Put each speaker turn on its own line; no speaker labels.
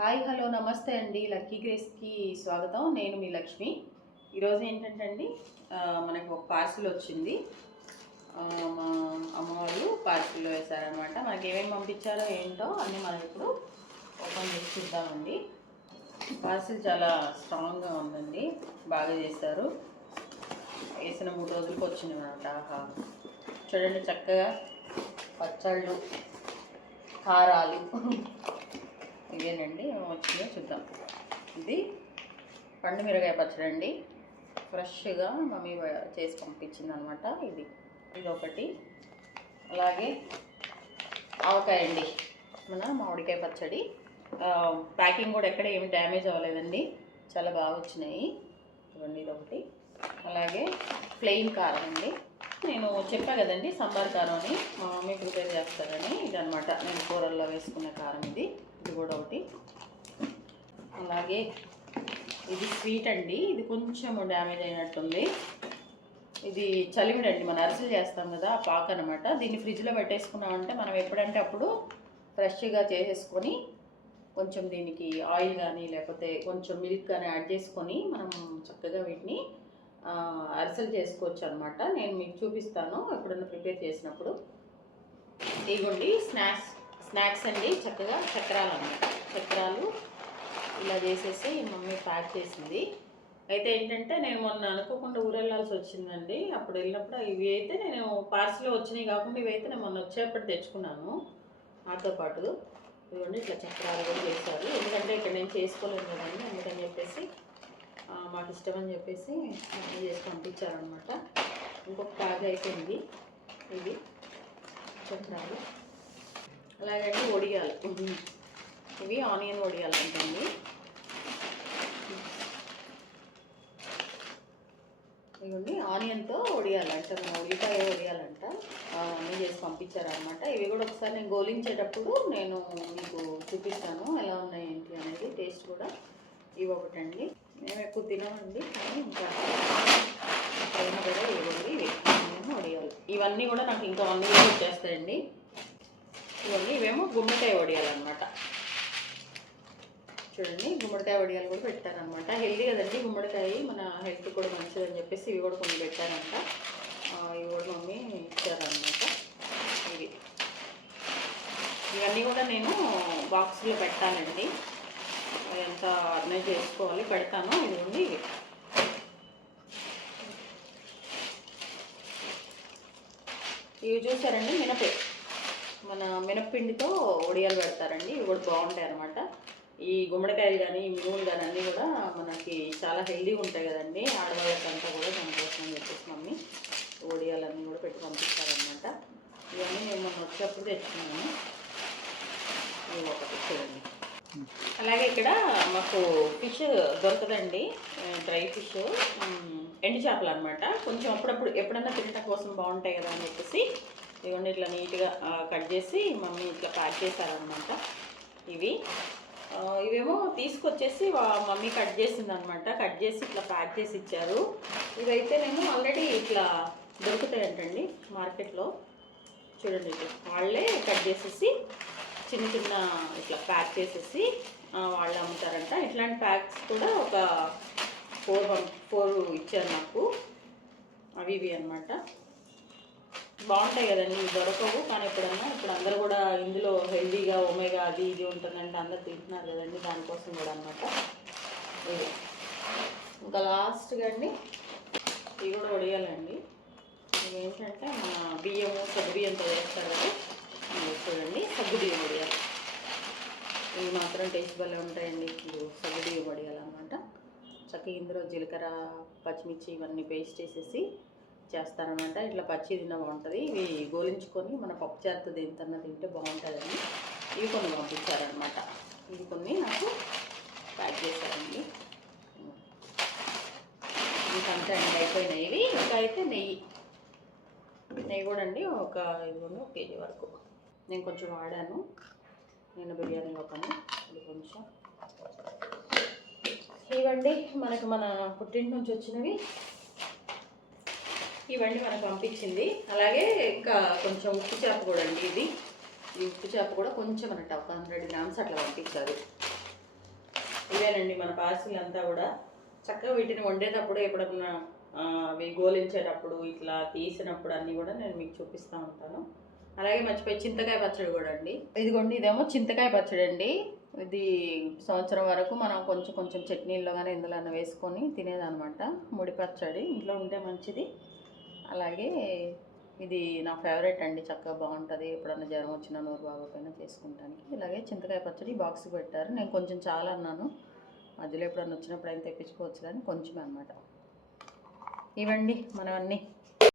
Hi hello నమస్తే అండి. Lucky గ్రేస్కి స్వాగతం. నేను మీ లక్ష్మి. ఈరోజు ఏంటంటే అండి మనకు ఒక పార్సిల్ వచ్చింది. మా అమ్మ వాళ్ళు పార్సిల్లో వేశారనమాట మనకి ఏమేమి పంపించారో ఏంటో అన్నీ మనం ఇప్పుడు ఓపెన్ చేసి చూద్దామండి. పార్సిల్ చాలా స్ట్రాంగ్గా ఉందండి. బాగా చేశారు. వేసిన మూడు రోజులకు వచ్చింది అనమాట చూడండి చక్కగా పచ్చళ్ళు కారాలు. ఇదేనండి వచ్చిందో చూద్దాం. ఇది పండు మిరగాయ పచ్చడి అండి. ఫ్రెష్గా మమ్మీ చేసి పంపించింది అనమాట ఇది. ఇది ఒకటి అలాగే ఆవకాయ అండి మన మామిడికాయ పచ్చడి. ప్యాకింగ్ కూడా ఎక్కడ ఏమి డ్యామేజ్ అవ్వలేదండి. చాలా బాగా వచ్చినాయి. ఇవ్వండి ఇది ఒకటి అలాగే ప్లెయిన్ కారం అండి. నేను చెప్పా కదండి సంబార్ కారం అని మా మమ్మీ ప్రిపేర్ చేస్తారని. ఇదనమాట నేను కూరల్లో వేసుకునే కారం ఇది. ఇది కూడా ఒకటి. అలాగే ఇది స్వీట్ అండి. ఇది కొంచెం డ్యామేజ్ అయినట్టుంది. ఇది చలివిడండి. మనం అరిసెలు చేస్తాం కదా ఆ పాక అనమాట దీన్ని ఫ్రిడ్జ్లో పెట్టేసుకున్నామంటే మనం ఎప్పుడంటే అప్పుడు ఫ్రెష్గా చేసేసుకొని కొంచెం దీనికి ఆయిల్ కానీ లేకపోతే కొంచెం మిల్క్ కానీ యాడ్ చేసుకొని మనం చక్కగా వీటిని అరిసెలు చేసుకోవచ్చు అనమాట నేను మీకు చూపిస్తాను ఎప్పుడన్నా ప్రిపేర్ చేసినప్పుడు. ఇదిగోండి స్నాక్స్ స్నాక్స్ అండి చక్కగా చక్రాలు అన్నమాట చక్రాలు ఇలా చేసేసి మమ్మీ ప్యాక్ చేసింది. అయితే ఏంటంటే నేను మొన్న అనుకోకుండా ఊరెళ్ళాల్సి వచ్చిందండి. అప్పుడు వెళ్ళినప్పుడు ఇవి అయితే నేను పార్సిల్ వచ్చినాయి కాకుండా ఇవి అయితే నేను మొన్న వచ్చేప్పుడు తెచ్చుకున్నాను. నాతో పాటు. ఇదిగోండి ఇట్లా చక్రాలు కూడా చేశారు. ఎందుకంటే ఇక్కడ నేను చేసుకోలేను కదండి అందుకని చెప్పేసి మాకు ఇష్టం అని చెప్పేసి అన్నీ చేసి పంపించారనమాట ఇంకొక ప్యాక్ అయిపోయింది. ఇది చక్రాలు. అలాగండి వడియాలు. ఇవి ఆనియన్ వడియాలు ఉంటుంది ఇవి ఆనియన్తో వడియాలంట మన ఉల్లిపాయ వడియాలంట. అన్నీ చేసి పంపించారనమాట ఇవి కూడా ఒకసారి నేను గోలించేటప్పుడు నేను మీకు చూపిస్తాను ఎలా ఉన్నాయి ఏంటి అనేది టేస్ట్ కూడా ఇవి ఒకటండి మేము ఎక్కువ తినమండి కానీ ఇంకా కూడా ఇవ్వండి మేము వడియాలు ఇవన్నీ కూడా నాకు ఇంకా వన్ ఇయర్ వచ్చేస్తాయండి. ఇవన్నీ ఇవేమో గుమ్మడికాయ వడియాలన్నమాట చూడండి గుమ్మడికాయ వడియాలు కూడా పెట్టారనమాట హెల్దీ కదండి గుమ్మడికాయ మన హెల్త్ కూడా మంచిదని చెప్పేసి ఇవి కూడా కొన్ని పెట్టారంట. ఇవి కూడా మమ్మీ ఇచ్చారనమాట ఇవి. ఇవన్నీ కూడా నేను బాక్స్లో పెట్టానండి. ఎంత ఆర్గనైజ్ చేసుకోవాలి పెడతాను ఇది ఉండి ఇవి చూసారండి మినపే. మన మినప్పిండితో ఒడియాలు పెడతారండి ఇవి కూడా బాగుంటాయి అనమాట ఈ గుమ్మడికాయలు కానీ ఈ మినుములు కానీ అన్నీ కూడా మనకి చాలా హెల్దీగా ఉంటాయి కదండి. ఆడవాళ్ళకంతా కూడా దానికోసం అని చెప్పేసి మమ్మీ ఒడియాలన్నీ కూడా పెట్టి పంపిస్తారనమాట ఇవన్నీ మేము మొన్న వచ్చేప్పుడు తెచ్చుకున్నాము ఇవి ఒకటి చూడండి. అలాగే ఇక్కడ మాకు ఫిష్ దొరకదండి డ్రై ఫిష్ ఎండు చేపలు అనమాట కొంచెం అప్పుడప్పుడు ఎప్పుడన్నా తినటం కోసం బాగుంటాయి కదా అని చెప్పేసి ఇవన్నీ ఇట్లా నీట్గా కట్ చేసి మమ్మీ ఇట్లా ప్యాక్ చేశారనమాట ఇవి ఇవేమో తీసుకొచ్చేసి మమ్మీ కట్ చేసింది అనమాట కట్ చేసి ఇట్లా ప్యాక్ చేసి ఇచ్చారు. ఇవైతే నేను ఆల్రెడీ ఇట్లా దొరుకుతాయంటండి మార్కెట్లో. చూడండి ఇట్లా వాళ్ళే కట్ చేసేసి చిన్న చిన్న ఇట్లా ప్యాక్ చేసేసి వాళ్ళు అమ్ముతారంట. ఇట్లాంటి ప్యాక్స్ కూడా ఒక ఫోర్ వన్ ఫోర్ ఇచ్చారు నాకు. అవి ఇవి అనమాట బాగుంటాయి కదండి దొరకవు. కానీ ఎప్పుడన్నా ఇప్పుడు అందరూ కూడా ఇందులో హెల్దీగా ఒమేగా అది ఇది ఉంటుందంటే అందరు తింటున్నారు కదండి దానికోసం కూడా అనమాట ఇది ఇంకా లాస్ట్గా అండి ఇవి కూడా ఉడియాలండి ఇవి ఏంటంటే మన బియ్యము సగ్గు బియ్యంతో చేస్తారు కదా. చూడండి. సగ్గు బియ్యం వడియాలు ఇవి మాత్రం టేస్ట్ భలే ఉంటాయండి. ఇప్పుడు సగ్గు బియ్యం వడియాలన్నమాట చక్కగా ఇందులో జీలకర్ర పచ్చిమిర్చి ఇవన్నీ పేస్ట్ చేసేసి చేస్తారనమాట ఇట్లా పచ్చి తిన్న బాగుంటుంది. ఇవి గోలించుకొని మన పప్పు చేత దేనితన్నా తింటే బాగుంటుందని ఇవి కొన్ని పంపించారనమాట ఇవి కొన్ని నాకు ప్యాక్ చేశారండి. ఇంకంతా అండి అయిపోయినాయి. ఇవి ఇంకా అయితే నెయ్యి. నెయ్యి కూడా అండి. ఒక ఇదిగోండి ఒక కేజీ వరకు. నేను కొంచెం వాడాను. నేను బిర్యానీ ఒకను ఇది కొంచెం. ఇవండి మనకు మన పుట్టింటి నుంచి వచ్చినవి. ఇవన్నీ మనకు పంపించింది. అలాగే ఇంకా కొంచెం ఉప్పు చేప కూడా అండి ఇది. ఈ ఉప్పు చేప కూడా కొంచెం అన్నట్టు ఒక హండ్రెడ్ గ్రామ్స్ అట్లా పంపించారు. ఇవేనండి మన పార్సిల్ అంతా కూడా. చక్కగా వీటిని వండేటప్పుడు ఎప్పుడన్నా అవి గోలించేటప్పుడు ఇట్లా తీసినప్పుడు అన్నీ కూడా నేను మీకు చూపిస్తూ ఉంటాను. అలాగే మర్చిపోయి చింతకాయ పచ్చడి కూడా అండి. ఇదిగోండి ఇదేమో చింతకాయ పచ్చడి అండి. ఇది సంవత్సరం వరకు మనం కొంచెం కొంచెం చట్నీల్లో కానీ ఇందులో వేసుకొని తినేదనమాట ముడి పచ్చడి ఇంట్లో ఉంటే మంచిది. అలాగే ఇది నా ఫేవరెట్ అండి చక్కగా బాగుంటుంది. ఎప్పుడన్నా జ్వరం వచ్చినా నోరు బాగోపోయినా చేసుకుంటానికి. ఇలాగే చింతకాయ పచ్చడి బాక్స్ పెట్టారు. నేను కొంచెం చాలా అన్నాను. మధ్యలో ఎప్పుడన్నా వచ్చినప్పుడు అయినా తెప్పించుకోవచ్చు కానీ కొంచెం అనమాట ఇవండి మనం అన్నీ